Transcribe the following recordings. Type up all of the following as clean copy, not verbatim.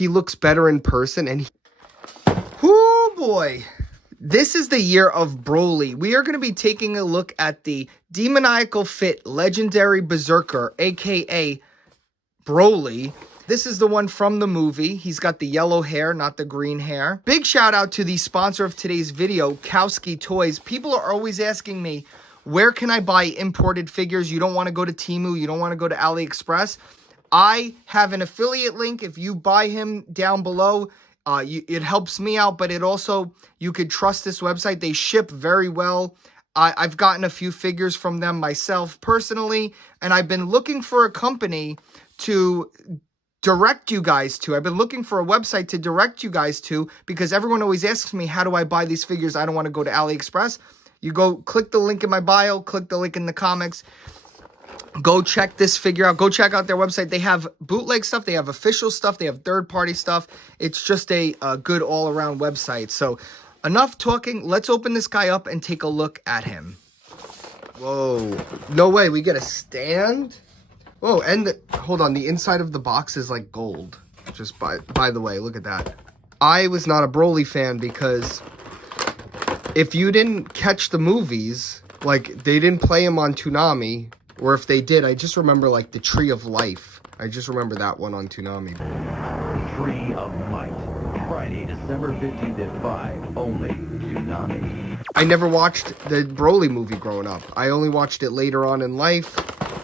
he looks better in person, and oh boy, this is the year of Broly. We are going to be taking a look at the Demoniacal Fit Legendary Berserker, aka Broly. This is the one from the movie. He's got the yellow hair, not the green hair. Big shout out to the sponsor of today's video, Kowski Toys. People are always asking me, where can I buy imported figures? You don't want to go to Temu. You don't want to go to AliExpress. I have an affiliate link. If you buy him down below, it helps me out, but it also, you could trust this website. They ship very well. I've gotten a few figures from them myself personally, and I've been looking for a company to direct you guys to. I've been looking for a website to direct you guys to, because everyone always asks me, how do I buy these figures? I don't want to go to AliExpress. You go click the link in my bio, click the link in the comics, go check this figure out, go check out their website. They have bootleg stuff, they have official stuff, they have third-party stuff. It's just a good all-around website. So enough talking, let's open this guy up and take a look at him. Whoa, no way, we get a stand? Oh, and hold on, the inside of the box is like gold. Just by the way, look at that. I was not a Broly fan because if you didn't catch the movies, like they didn't play him on Toonami, or if they did, I just remember like the Tree of Life. I just remember that one on Toonami. Tree of Might, Friday, December 15th at 5, only Toonami. I never watched the Broly movie growing up. I only watched it later on in life,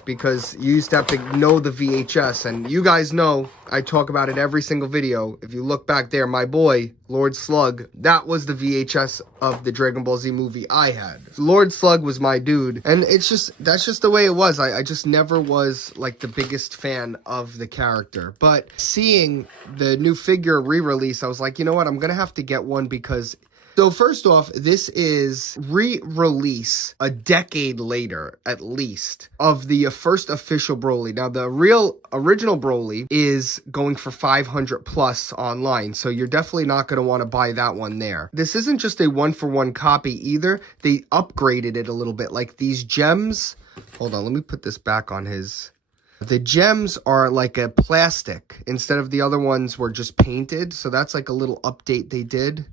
because you used to have to know the VHS, and you guys know I talk about it every single video. If you look back there, my boy, Lord Slug, that was the VHS of the Dragon Ball Z movie I had. Lord Slug was my dude, and that's just the way it was. I just never was like the biggest fan of the character, but seeing the new figure re-release, I was like, you know what, I'm gonna have to get one, because so first off, this is re-release a decade later, at least, of the first official Broly. Now, the original Broly is going for 500 plus online, so you're definitely not going to want to buy that one there. This isn't just a one-for-one copy either. They upgraded it a little bit, like these gems. Hold on, let me put this back on his. The gems are like a plastic instead of the other ones were just painted. So that's like a little update they did.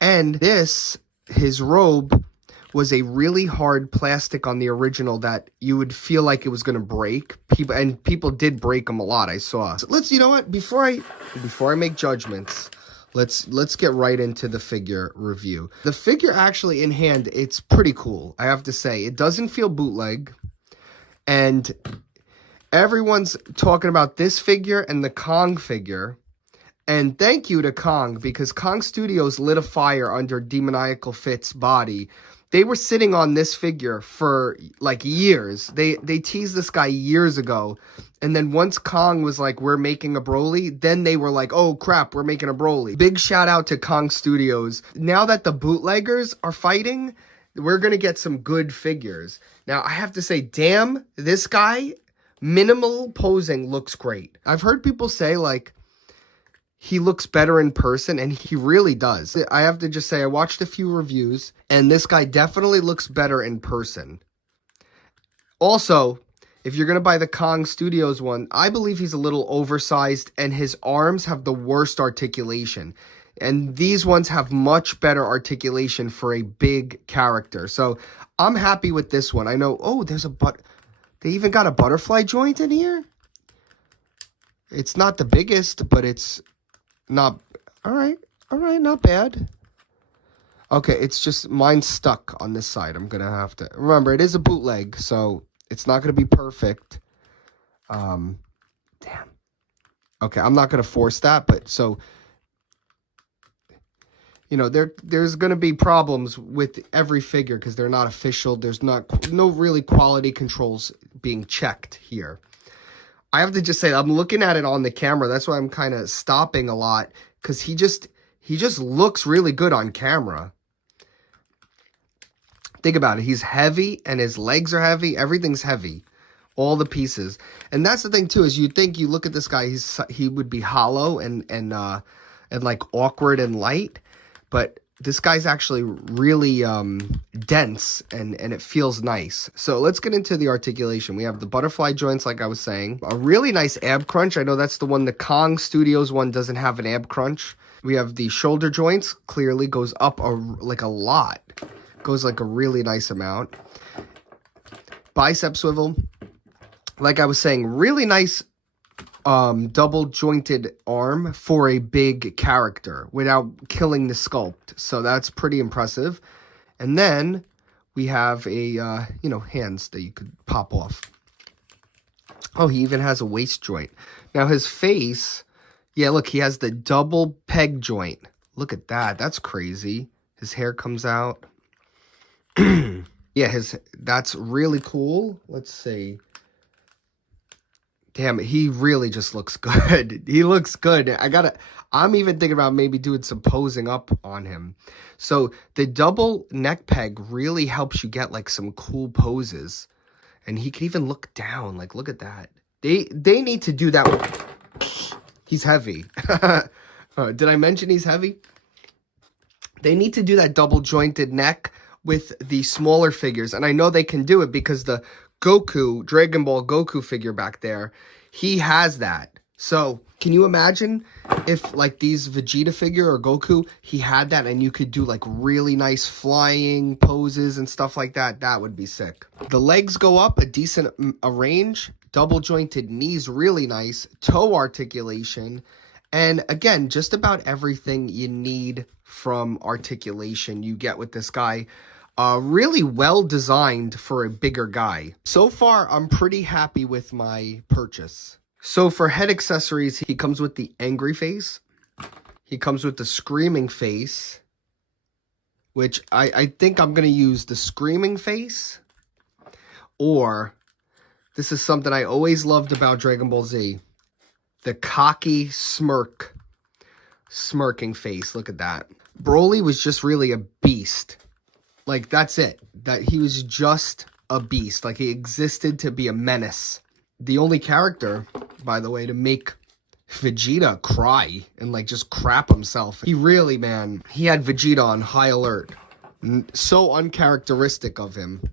And this, his robe, was a really hard plastic on the original that you would feel like it was going to break. People did break them a lot, I saw. So you know what? Before I make judgments, let's get right into the figure review. The figure actually in hand, it's pretty cool, I have to say. It doesn't feel bootleg, and everyone's talking about this figure and the Kong figure. And thank you to Kong, because Kong Studios lit a fire under Demoniacal Fit's body. They were sitting on this figure for like years. They teased this guy years ago. And then once Kong was like, we're making a Broly, then they were like, oh crap, we're making a Broly. Big shout out to Kong Studios. Now that the bootleggers are fighting, we're going to get some good figures. Now, I have to say, damn, this guy, minimal posing, looks great. I've heard people say, like, he looks better in person, and he really does. I have to just say, I watched a few reviews, and this guy definitely looks better in person. Also, if you're going to buy the Kong Studios one, I believe he's a little oversized, and his arms have the worst articulation. And these ones have much better articulation for a big character. So, I'm happy with this one. I know, oh, there's they even got a butterfly joint in here? It's not the biggest, but it's not, all right, not bad. Okay, it's just, mine's stuck on this side. I'm going to have to, remember, it is a bootleg, so it's not going to be perfect. Damn. Okay, I'm not going to force that, but so, you know, there's going to be problems with every figure because they're not official. There's no really quality controls being checked here. I have to just say, I'm looking at it on the camera. That's why I'm kind of stopping a lot, because he just looks really good on camera. Think about it. He's heavy, and his legs are heavy. Everything's heavy. All the pieces. And that's the thing, too, is you look at this guy, he would be hollow and like awkward and light. But this guy's actually really dense and it feels nice. So let's get into the articulation. We have the butterfly joints, like I was saying. A really nice ab crunch. I know that's the one, the Kong Studios one doesn't have an ab crunch. We have the shoulder joints, clearly goes up like a lot. Goes like a really nice amount. Bicep swivel. Like I was saying, really nice double jointed arm for a big character without killing the sculpt. So that's pretty impressive. And then we have a, hands that you could pop off. Oh, he even has a waist joint. Now his face, yeah, look, he has the double peg joint. Look at that. That's crazy. His hair comes out. Yeah, that's really cool. Let's see. Damn it, he really just looks good. He looks good. I'm even thinking about maybe doing some posing up on him. So the double neck peg really helps you get like some cool poses. And he can even look down. Like, look at that. They need to do that. He's heavy. Did I mention he's heavy? They need to do that double jointed neck with the smaller figures. And I know they can do it because the Goku, Dragon Ball Goku figure back there, he has that. So can you imagine if like these Vegeta figure or Goku, he had that and you could do like really nice flying poses and stuff like that? That would be sick. The legs go up a decent range. Double jointed knees, really nice. Toe articulation. And again, just about everything you need from articulation you get with this guy. Really well designed for a bigger guy. So far, I'm pretty happy with my purchase. So for head accessories, he comes with the angry face. He comes with the screaming face, which I think I'm going to use the screaming face. Or, this is something I always loved about Dragon Ball Z. The cocky smirking face. Look at that. Broly was just really a beast. Like, that's it. That he was just a beast. Like, he existed to be a menace. The only character, by the way, to make Vegeta cry and, like, just crap himself. He really, man, he had Vegeta on high alert. So uncharacteristic of him.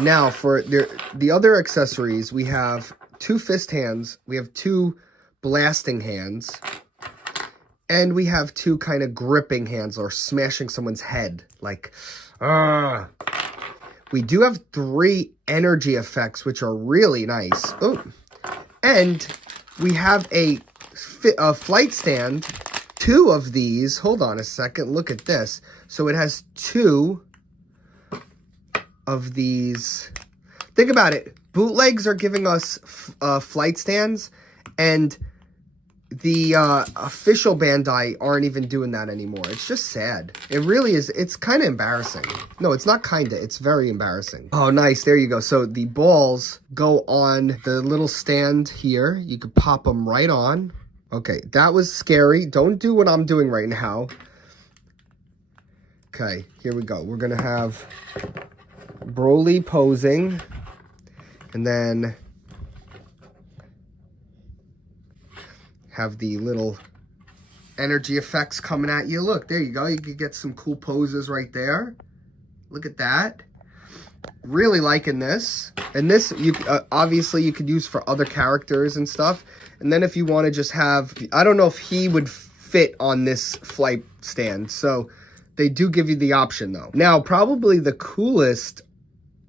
Now, for the other accessories, we have 2 fist hands. We have 2 blasting hands. And we have 2 kind of gripping hands or smashing someone's head. Like, we do have 3 energy effects, which are really nice. Oh, and we have a flight stand. 2 of these. Hold on a second. Look at this. So it has 2 of these. Think about it. Bootlegs are giving us flight stands, and the official Bandai aren't even doing that anymore. It's just sad. It really is. It's kind of embarrassing. No, it's not kind of. It's very embarrassing. Oh, nice. There you go. So the balls go on the little stand here. You could pop them right on. Okay, that was scary. Don't do what I'm doing right now. Okay, here we go. We're going to have Broly posing. And then have the little energy effects coming at you. Look, there you go. You could get some cool poses right there. Look at that. Really liking this. And this, you obviously, you could use for other characters and stuff. And then if you want to just have, I don't know if he would fit on this flight stand. So they do give you the option, though. Now, probably the coolest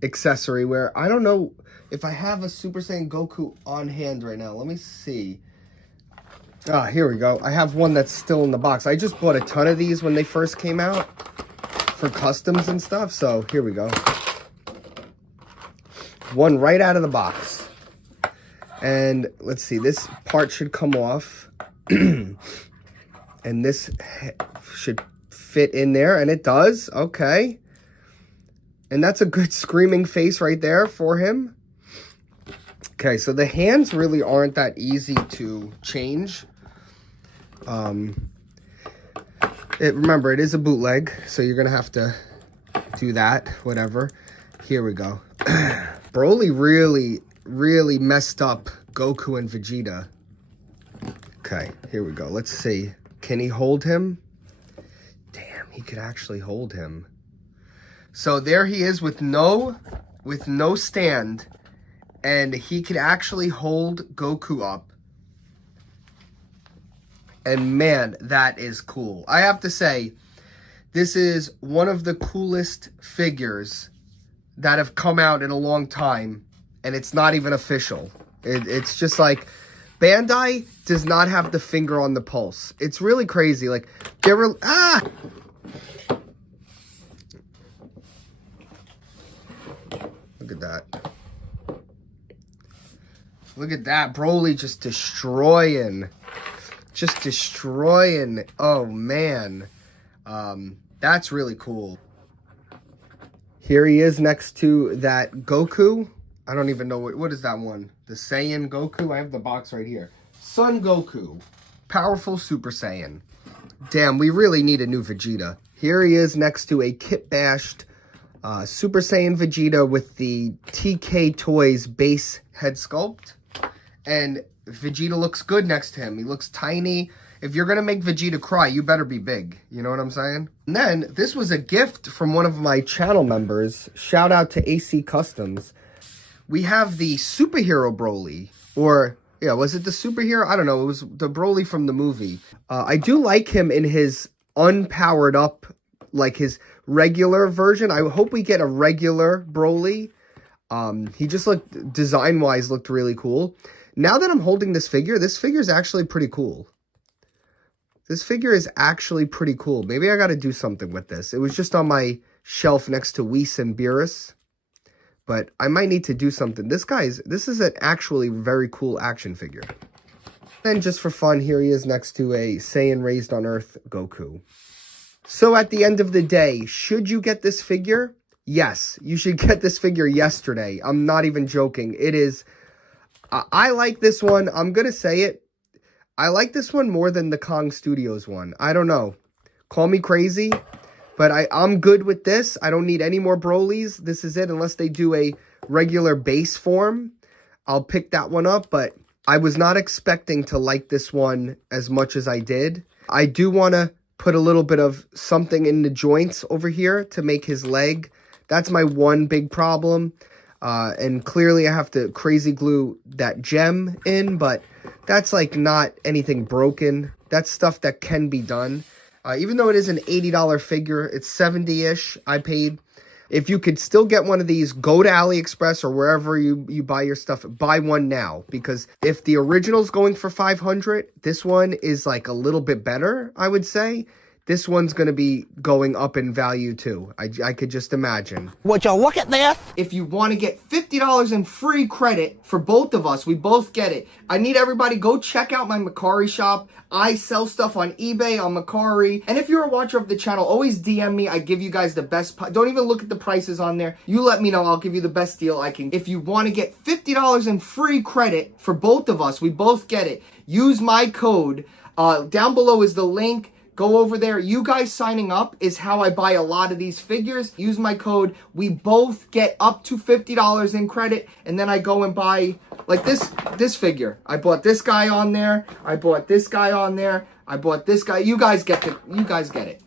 accessory where, I don't know if I have a Super Saiyan Goku on hand right now. Let me see. Ah, here we go. I have one that's still in the box. I just bought a ton of these when they first came out for customs and stuff. So here we go. One right out of the box. And let's see. This part should come off. And this should fit in there. And it does. Okay. And that's a good screaming face right there for him. Okay, so the hands really aren't that easy to change. Remember, it is a bootleg, so you're going to have to do that, whatever. Here we go. Broly really messed up Goku and Vegeta. Okay, here we go. Let's see. Can he hold him? Damn. he could actually hold him. So there he is with no stand, and he could actually hold Goku up. And man, that is cool. I have to say, this is one of the coolest figures that have come out in a long time, and it's not even official. It's just like, Bandai does not have the finger on the pulse. It's really crazy. Like, Look at that. Look at that. Broly just destroying. Just destroying. Oh, man. That's really cool. Here he is next to that Goku. I don't even know what is that one? The Saiyan Goku? I have the box right here. Son Goku. Powerful Super Saiyan. Damn, we really need a new Vegeta. Here he is next to a kit-bashed Super Saiyan Vegeta with the TK Toys base head sculpt. And Vegeta looks good next to him. He looks tiny. If you're going to make Vegeta cry, you better be big. You know what I'm saying? And then, this was a gift from one of my channel members. Shout out to AC Customs. We have the superhero Broly. Or, yeah, was it the superhero? I don't know. It was the Broly from the movie. I do like him in his unpowered up, like his regular version. I hope we get a regular Broly. He just looked, design-wise, looked really cool. Now that I'm holding this figure is actually pretty cool. This figure is actually pretty cool. Maybe I got to do something with this. It was just on my shelf next to Whis and Beerus. But I might need to do something. This is an actually very cool action figure. And just for fun, here he is next to a Saiyan Raised on Earth Goku. So at the end of the day, should you get this figure? Yes, you should get this figure yesterday. I'm not even joking. It is... I like this one. I'm going to say it. I like this one more than the Kong Studios one. I don't know. Call me crazy, but I'm good with this. I don't need any more Brolys. This is it, unless they do a regular base form. I'll pick that one up, but I was not expecting to like this one as much as I did. I do want to put a little bit of something in the joints over here to make his leg. That's my one big problem. And clearly I have to crazy glue that gem in, but that's like not anything broken. That's stuff that can be done. Even though it is an $80 figure, it's 70-ish I paid. If you could still get one of these, go to AliExpress or wherever you buy your stuff, buy one now. Because if the original's going for $500, this one is like a little bit better, I would say. This one's going to be going up in value too. I could just imagine. Would you look at this? If you want to get $50 in free credit for both of us, we both get it. I need everybody go check out my Mercari shop. I sell stuff on eBay, on Mercari. And if you're a watcher of the channel, always DM me. I give you guys the best. Don't even look at the prices on there. You let me know. I'll give you the best deal I can. If you want to get $50 in free credit for both of us, we both get it. Use my code. Down below is the link. Go over there. You guys signing up is how I buy a lot of these figures. Use my code. We both get up to $50 in credit. And then I go and buy, like this figure. I bought this guy on there. I bought this guy on there. I bought this guy. You guys get it.